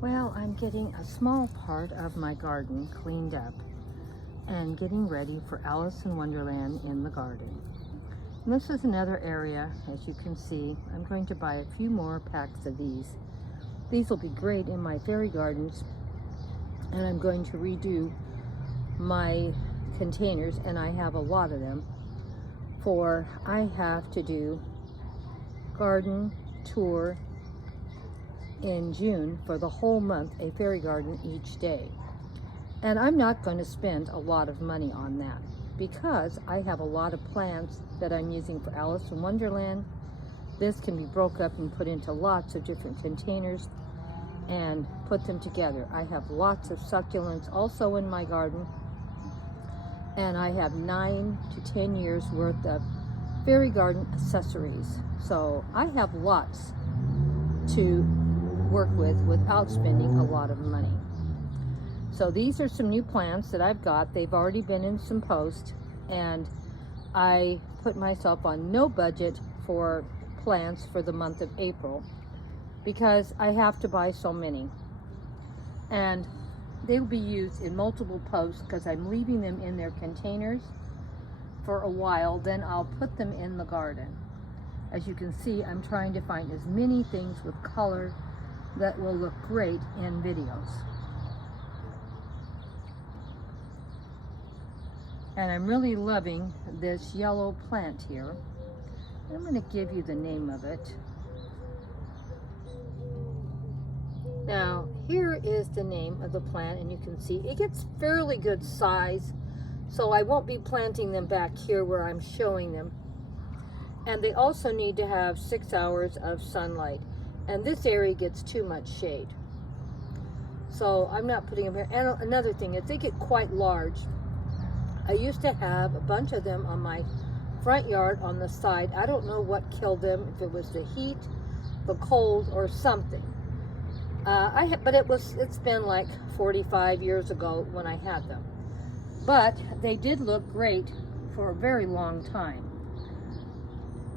Well, I'm getting a small part of my garden cleaned up and getting ready for Alice in Wonderland in the garden. And this is another area, as you can see. I'm going to buy a few more packs of these. These will be great in my fairy gardens, and I'm going to redo my containers, and I have a lot of them, for I have to do garden tour in June for the whole month, a fairy garden each day. And I'm not going to spend a lot of money on that because I have a lot of plants that I'm using for Alice in Wonderland. This can be broke up and put into lots of different containers and put them together. I have lots of succulents also in my garden, and I have 9 to 10 years worth of fairy garden accessories. So I have lots to work with without spending a lot of money. So these are some new plants that I've got. They've already been in some posts, and I put myself on no budget for plants for the month of April because I have to buy so many, and they'll be used in multiple posts because I'm leaving them in their containers for a while. Then I'll put them in the garden. As you can see, I'm trying to find as many things with color that will look great in videos. And I'm really loving this yellow plant here. I'm going to give you the name of it. Now, here is the name of the plant, and you can see it gets fairly good size, so I won't be planting them back here where I'm showing them. And they also need to have 6 hours of sunlight, and this area gets too much shade, so I'm not putting them here. And another thing, if they get quite large, I used to have a bunch of them on my front yard on the side. I don't know what killed them, if it was the heat, the cold, or something. But it's been like 45 years ago when I had them. But they did look great for a very long time.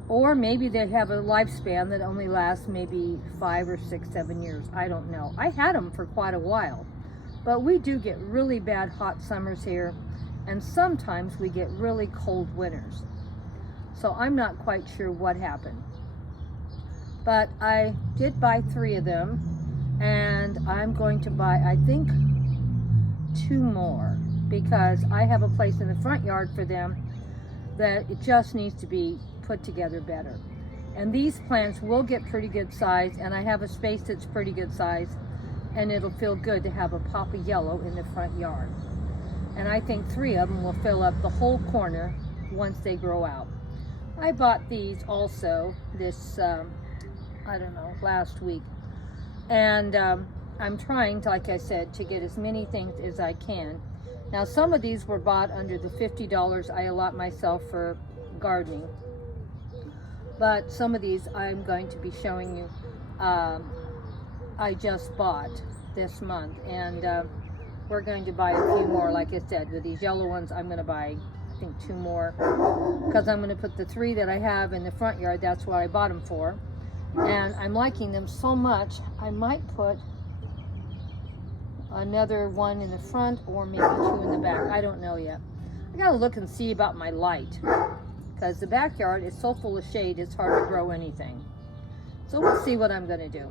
Or maybe they have a lifespan that only lasts maybe 5 or 6, 7 years. I don't know. I had them for quite a while. But we do get really bad hot summers here, and sometimes we get really cold winters. So I'm not quite sure what happened. But I did buy 3 of them, and I'm going to buy, I think, 2 more, because I have a place in the front yard for them that it just needs to be put together better. And these plants will get pretty good size, and I have a space that's pretty good size, and it'll feel good to have a pop of yellow in the front yard. And I think 3 of them will fill up the whole corner once they grow out. I bought these also this, I don't know, last week. And I'm trying, like I said, to get as many things as I can. Now, some of these were bought under the $50 I allot myself for gardening. But some of these I'm going to be showing you I just bought this month. And we're going to buy a few more. Like I said, with these yellow ones, I'm going to buy, I think, 2 more. Because I'm going to put the 3 that I have in the front yard. That's what I bought them for. And I'm liking them so much, I might put another one in the front or maybe 2 in the back. I don't know yet. I gotta look and see about my light, because the backyard is so full of shade, it's hard to grow anything. So we'll see what I'm gonna do.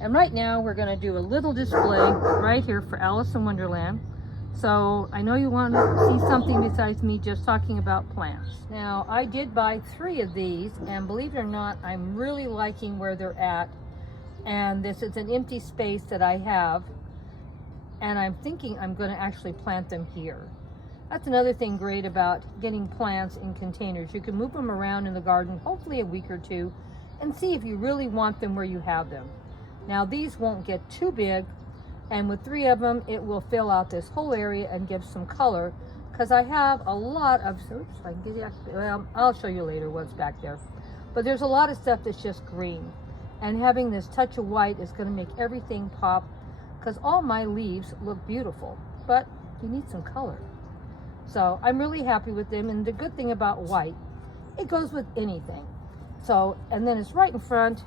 And right now we're gonna do a little display right here for Alice in Wonderland. So I know you want to see something besides me just talking about plants. Now, I did buy 3 of these, and believe it or not, I'm really liking where they're at. And this is an empty space that I have, and I'm thinking I'm going to actually plant them here. That's another thing great about getting plants in containers. You can move them around in the garden, hopefully a week or 2, and see if you really want them where you have them. Now, these won't get too big, and with 3 of them, it will fill out this whole area and give some color, because I have a lot of, oops, I can get you, well, I'll show you later what's back there. But there's a lot of stuff that's just green, and having this touch of white is going to make everything pop, because all my leaves look beautiful, but you need some color. So I'm really happy with them, and the good thing about white, it goes with anything. So, and then it's right in front,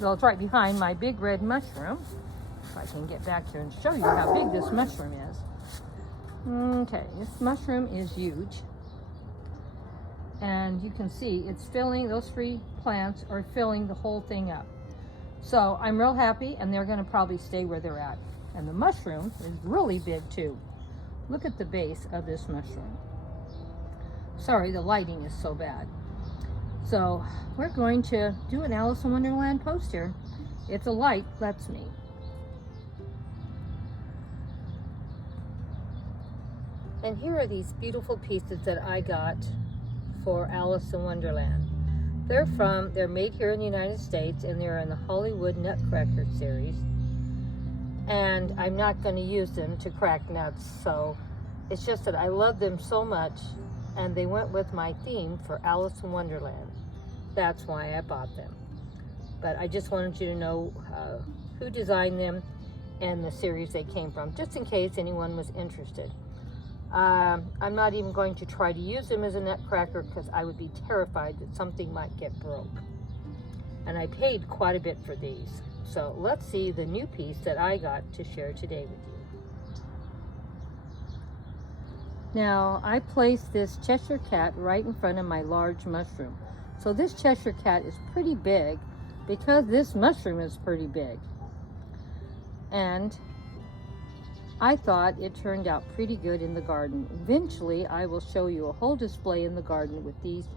well, it's right behind my big red mushroom. If I can get back here and show you how big this mushroom is. Okay, this mushroom is huge. And you can see it's filling, those 3 plants are filling the whole thing up. So I'm real happy, and they're gonna probably stay where they're at. And the mushroom is really big too. Look at the base of this mushroom. Sorry, the lighting is so bad. So we're going to do an Alice in Wonderland post here. If the light lets me. And here are these beautiful pieces that I got for Alice in Wonderland. They're made here in the United States, and they're in the Hollywood Nutcracker series. And I'm not going to use them to crack nuts, so it's just that I love them so much, and they went with my theme for Alice in Wonderland. That's why I bought them. But I just wanted you to know who designed them and the series they came from, just in case anyone was interested. I'm not even going to try to use them as a nutcracker because I would be terrified that something might get broke. And I paid quite a bit for these. So let's see the new piece that I got to share today with you. Now, I placed this Cheshire cat right in front of my large mushroom. So this Cheshire cat is pretty big because this mushroom is pretty big. And I thought it turned out pretty good in the garden. Eventually, I will show you a whole display in the garden with these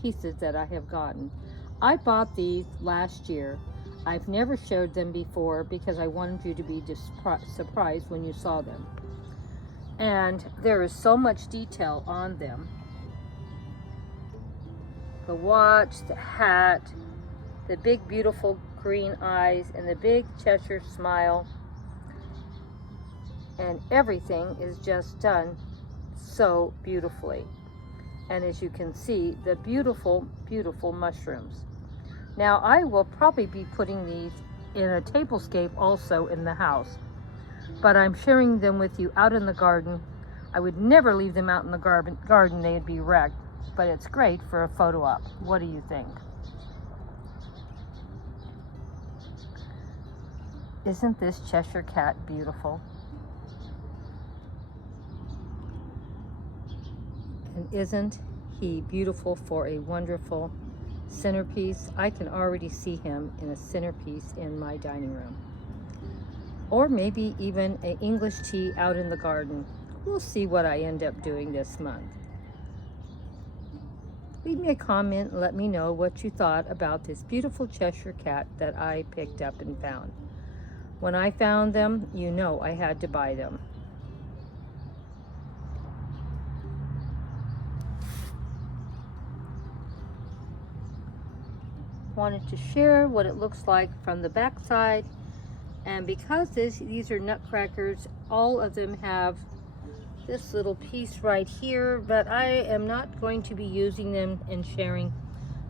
pieces that I have gotten. I bought these last year. I've never showed them before because I wanted you to be surprised when you saw them. And there is so much detail on them. The watch, the hat, the big beautiful green eyes, and the big Cheshire smile. And everything is just done so beautifully. And as you can see, the beautiful, beautiful mushrooms. Now, I will probably be putting these in a tablescape also in the house, but I'm sharing them with you out in the garden. I would never leave them out in the garden, they'd be wrecked, but it's great for a photo op. What do you think? Isn't this Cheshire cat beautiful? And isn't he beautiful for a wonderful centerpiece? I can already see him in a centerpiece in my dining room. Or maybe even an English tea out in the garden. We'll see what I end up doing this month. Leave me a comment and let me know what you thought about this beautiful Cheshire cat that I picked up and found. When I found them, you know I had to buy them. Wanted to share what it looks like from the back side, and because these are nutcrackers, all of them have this little piece right here, but I am not going to be using them and sharing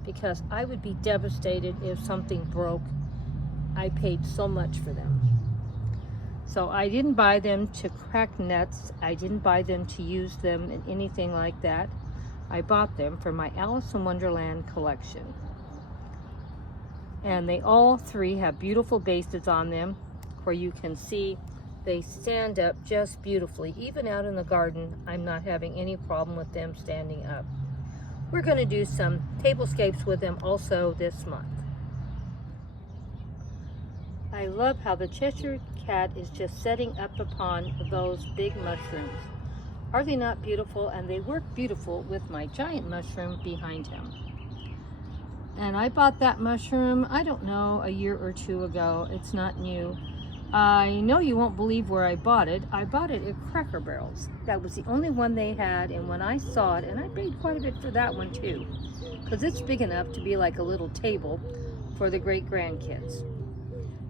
because I would be devastated if something broke. I paid so much for them. So I didn't buy them to crack nuts. I didn't buy them to use them in anything like that. I bought them for my Alice in Wonderland collection. And they all 3 have beautiful bases on them where you can see they stand up just beautifully. Even out in the garden, I'm not having any problem with them standing up. We're going to do some tablescapes with them also this month. I love how the Cheshire cat is just setting up upon those big mushrooms. Are they not beautiful? And they work beautiful with my giant mushroom behind him. And I bought that mushroom, I don't know, a year or 2 ago. It's not new. I know you won't believe where I bought it. I bought it at Cracker Barrels. That was the only one they had, and when I saw it, and I paid quite a bit for that one too, because it's big enough to be like a little table for the great-grandkids.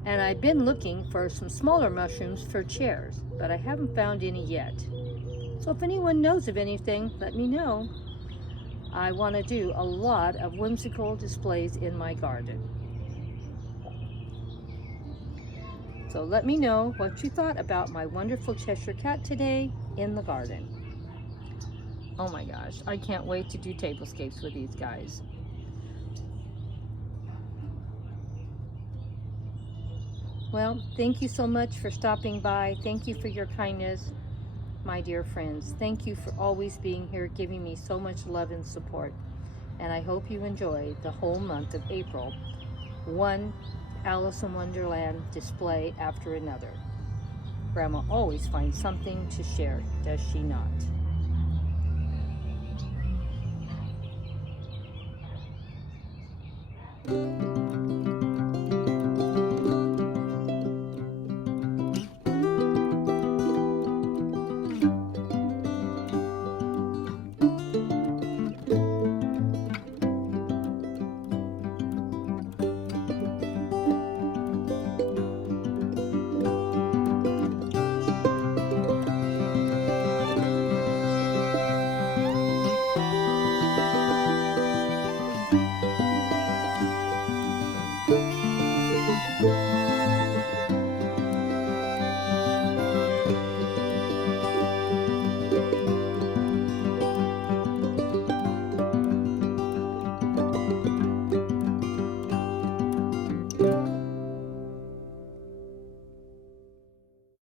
And I've been looking for some smaller mushrooms for chairs, but I haven't found any yet. So if anyone knows of anything, let me know. I want to do a lot of whimsical displays in my garden. So let me know what you thought about my wonderful Cheshire cat today in the garden. Oh my gosh, I can't wait to do tablescapes with these guys. Well, thank you so much for stopping by. Thank you for your kindness, my dear friends. Thank you for always being here, giving me so much love and support. And I hope you enjoy the whole month of April, one Alice in Wonderland display after another. Grandma always finds something to share, does she not?